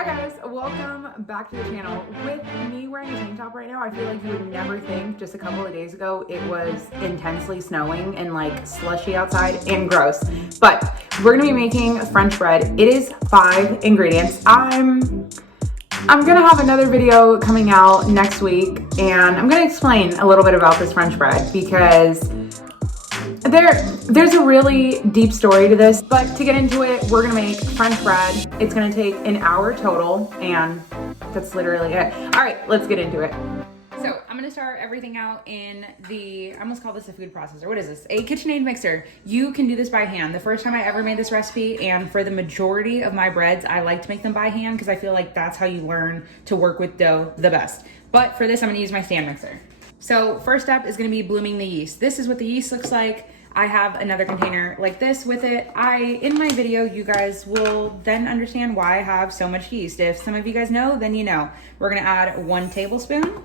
Hi guys, welcome back to the channel. With me wearing a tank top right now, I feel like you would never think just a couple of days ago it was intensely snowing and like slushy outside and gross. But we're gonna be making French bread. It is 5 ingredients. I'm gonna have another video coming out next week and I'm gonna explain a little bit about this French bread because there's a really deep story to this, but to get into it, we're gonna make French bread. It's gonna take an hour total, and that's literally it. All right, let's get into it. So I'm gonna start everything out in I almost call this a food processor. What is this? A KitchenAid mixer. You can do this by hand. The first time I ever made this recipe, and for the majority of my breads, I like to make them by hand because I feel like that's how you learn to work with dough the best. But for this, I'm gonna use my stand mixer. So first step is gonna be blooming the yeast. This is what the yeast looks like. I have another container like this with it. In my video, you guys will then understand why I have so much yeast. If some of you guys know, then you know. We're gonna add 1 tablespoon.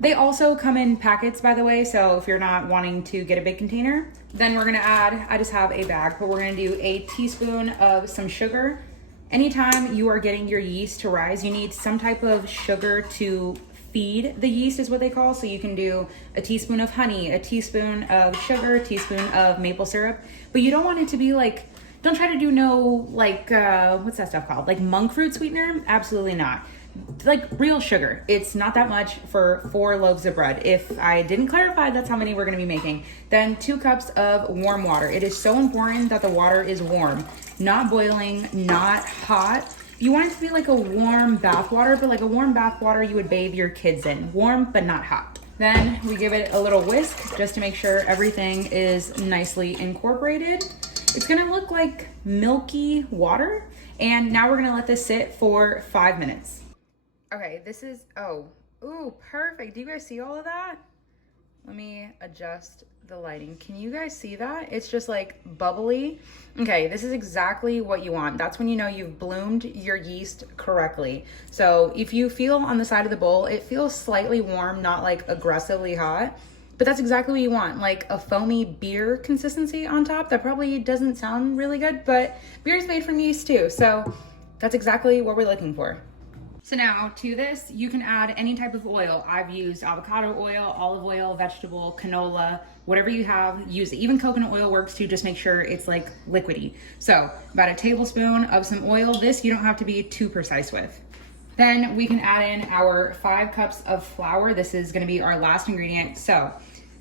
They also come in packets, by the way, so if you're not wanting to get a big container, then we're gonna add, I just have a bag, but we're gonna do a teaspoon of some sugar. Anytime you are getting your yeast to rise, you need some type of sugar to feed the yeast is what they call. So you can do a teaspoon of honey, a teaspoon of sugar, a teaspoon of maple syrup, but you don't want it to be like, don't try to do what's that stuff called? Like monk fruit sweetener? Absolutely not. Like real sugar. It's not that much for 4 loaves of bread. If I didn't clarify, that's how many we're gonna be making. Then 2 cups of warm water. It is so important that the water is warm, not boiling, not hot. You want it to be like a warm bath water, but like a warm bath water you would bathe your kids in. Warm, but not hot. Then we give it a little whisk just to make sure everything is nicely incorporated. It's gonna look like milky water. And now we're gonna let this sit for 5 minutes. Okay, this is, ooh, perfect. Do you guys see all of that? Let me adjust the lighting. Can you guys see that? It's just like bubbly. Okay, this is exactly what you want. That's when you know you've bloomed your yeast correctly. So if you feel on the side of the bowl, it feels slightly warm, not like aggressively hot, but that's exactly what you want. Like a foamy beer consistency on top. That probably doesn't sound really good, but beer is made from yeast too. So that's exactly what we're looking for. So now to this, you can add any type of oil. I've used avocado oil, olive oil, vegetable, canola, whatever you have, use it. Even coconut oil works too, just make sure it's like liquidy. So about a tablespoon of some oil. This you don't have to be too precise with. Then we can add in our 5 cups of flour. This is gonna be our last ingredient. So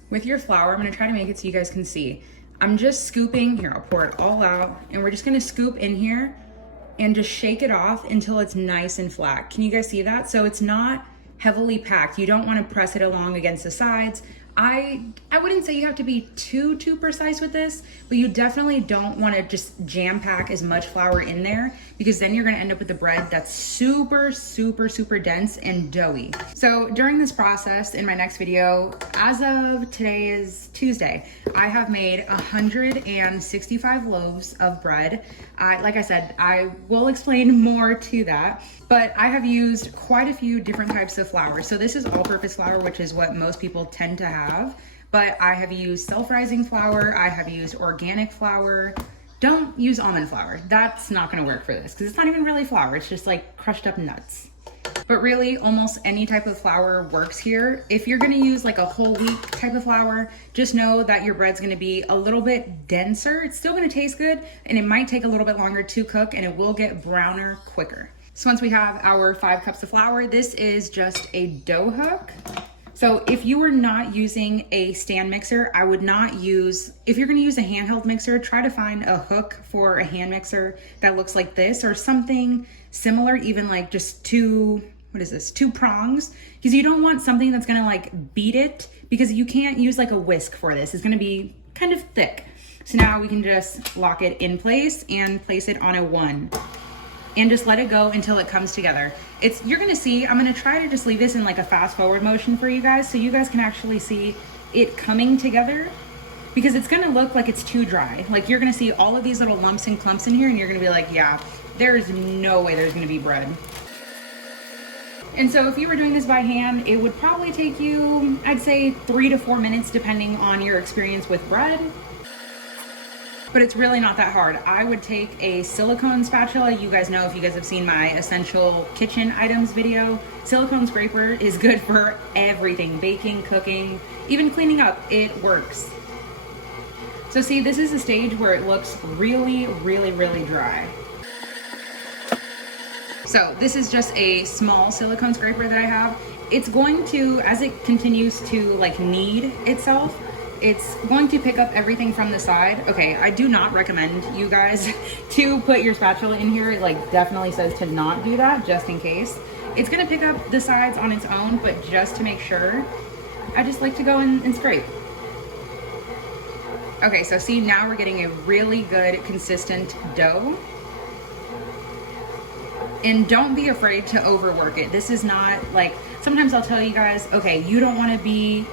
with your flour, I'm gonna try to make it so you guys can see. I'm just scooping, here, I'll pour it all out, and we're just gonna scoop in here and just shake it off until it's nice and flat. Can you guys see that? So it's not heavily packed. You don't want to press it along against the sides. I wouldn't say you have to be too precise with this, but you definitely don't want to just jam pack as much flour in there because then you're going to end up with the bread that's super dense and doughy. So during this process in my next video, as of today is Tuesday, I have made 165 loaves of bread. Like I said, I will explain more to that, but I have used quite a few different types of flour. So this is all-purpose flour, which is what most people tend to have, but I have used self-rising flour. I have used organic flour. Don't use almond flour. That's not gonna work for this because it's not even really flour. It's just like crushed up nuts. But really almost any type of flour works here. If you're gonna use like a whole wheat type of flour, just know that your bread's gonna be a little bit denser. It's still gonna taste good and it might take a little bit longer to cook and it will get browner quicker. So once we have our 5 cups of flour, this is just a dough hook. So if you are not using a stand mixer, I would not use, if you're gonna use a handheld mixer, try to find a hook for a hand mixer that looks like this or something similar, even like just 2 prongs, because you don't want something that's gonna like beat it because you can't use like a whisk for this. It's gonna be kind of thick. So now we can just lock it in place and place it on a 1. And just let it go until it comes together. You're gonna see, I'm gonna try to just leave this in like a fast forward motion for you guys so you guys can actually see it coming together because it's gonna look like it's too dry. Like you're gonna see all of these little lumps and clumps in here and you're gonna be like, yeah, there's no way there's gonna be bread. And so if you were doing this by hand, it would probably take you, I'd say 3 to 4 minutes depending on your experience with bread. but it's really not that hard. I would take a silicone spatula. You guys know, if you guys have seen my essential kitchen items video, silicone scraper is good for everything, baking, cooking, even cleaning up, it works. So see, this is a stage where it looks really, really, really dry. So this is just a small silicone scraper that I have. It's going to, as it continues to like knead itself, it's going to pick up everything from the side. Okay, I do not recommend you guys to put your spatula in here. It like definitely says to not do that, just in case. It's gonna pick up the sides on its own, but just to make sure, I just like to go and scrape. Okay, so see, now we're getting a really good consistent dough. And don't be afraid to overwork it. This is not like, sometimes I'll tell you guys, okay, you don't want to be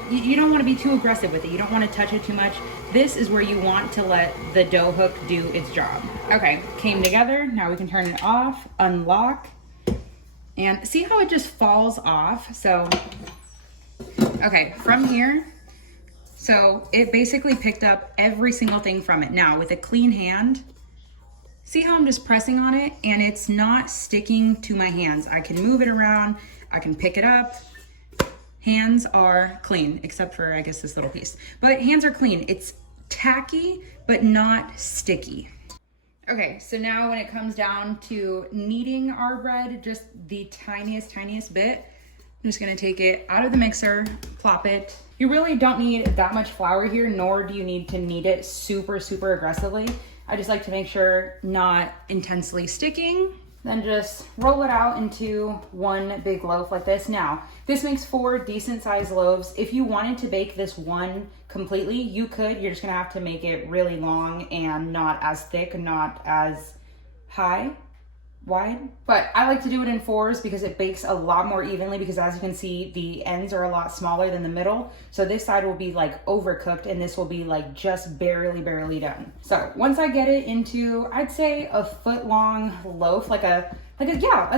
too aggressive with it. You don't want to touch it too much. This is where you want to let the dough hook do its job. Okay, came together. Now we can turn it off, unlock, and see how it just falls off. So, okay, from here, so it basically picked up every single thing from it. Now with a clean hand, see how I'm just pressing on it and it's not sticking to my hands. I can move it around, I can pick it up. Hands are clean, except for, I guess, this little piece. But hands are clean. It's tacky, but not sticky. Okay, so now when it comes down to kneading our bread, just the tiniest bit, I'm just gonna take it out of the mixer, plop it. You really don't need that much flour here, nor do you need to knead it super aggressively. I just like to make sure not intensely sticking. Then just roll it out into one big loaf like this. Now, this makes 4 decent sized loaves. If you wanted to bake this one completely, you could. You're just gonna have to make it really long and not as thick, not as wide. But I like to do it in 4s because it bakes a lot more evenly, because as you can see, the ends are a lot smaller than the middle. So this side will be like overcooked and this will be like just barely done. So once I get it into, I'd say a foot long loaf, like a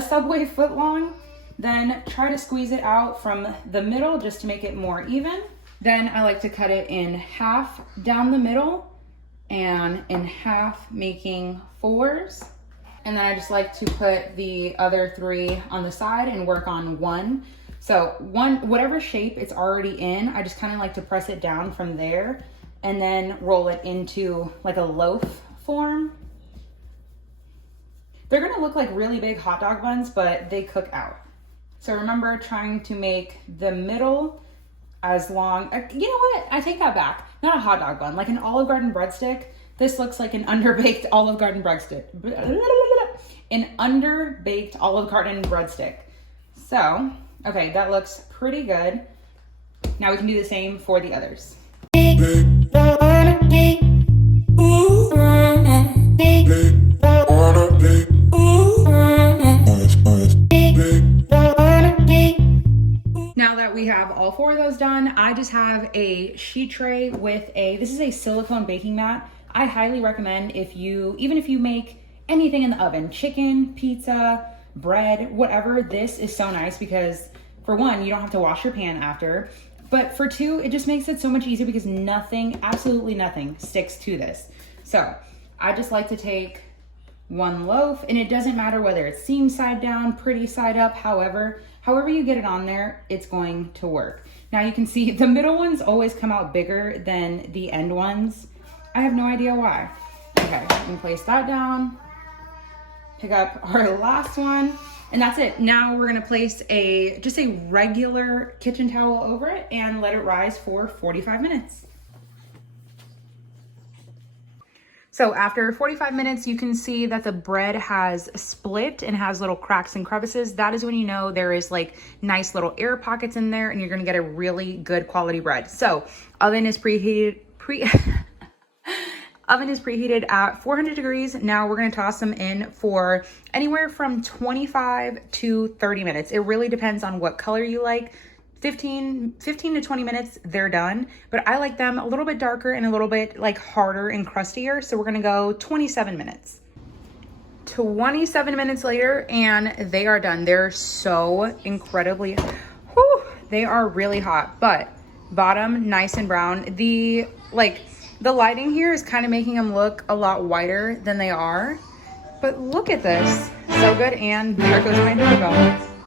Subway foot long, then try to squeeze it out from the middle just to make it more even. Then I like to cut it in half down the middle and in half, making 4s. And then I just like to put the other 3 on the side and work on one. So whatever shape it's already in, I just kind of like to press it down from there and then roll it into like a loaf form. They're gonna look like really big hot dog buns, but they cook out. So remember trying to make the middle as long, you know what? I take that back. Not a hot dog bun, like an Olive Garden breadstick. This looks like an underbaked Olive Garden breadstick. An underbaked Olive Garden breadstick. So, okay, that looks pretty good. Now we can do the same for the others. Now that we have all 4 of those done, I just have a sheet tray with this is a silicone baking mat. I highly recommend even if you make anything in the oven, chicken, pizza, bread, whatever, this is so nice because for one, you don't have to wash your pan after, but for 2, it just makes it so much easier because absolutely nothing sticks to this. So I just like to take 1 loaf, and it doesn't matter whether it's seam side down, pretty side up, however you get it on there, it's going to work. Now you can see the middle ones always come out bigger than the end ones. I have no idea why. Okay, we can place that down, pick up our last one, and that's it. Now we're gonna place just a regular kitchen towel over it and let it rise for 45 minutes. So after 45 minutes, you can see that the bread has split and has little cracks and crevices. That is when you know there is like nice little air pockets in there and you're gonna get a really good quality bread. So oven is preheated at 400 degrees. Now we're gonna toss them in for anywhere from 25 to 30 minutes. It really depends on what color you like. 15 to 20 minutes, they're done. But I like them a little bit darker and a little bit like harder and crustier. So we're gonna go 27 minutes. 27 minutes later, and they are done. They're so incredibly, they are really hot, but bottom nice and brown. The lighting here is kind of making them look a lot whiter than they are. But look at this. So good, and there goes my doorbell.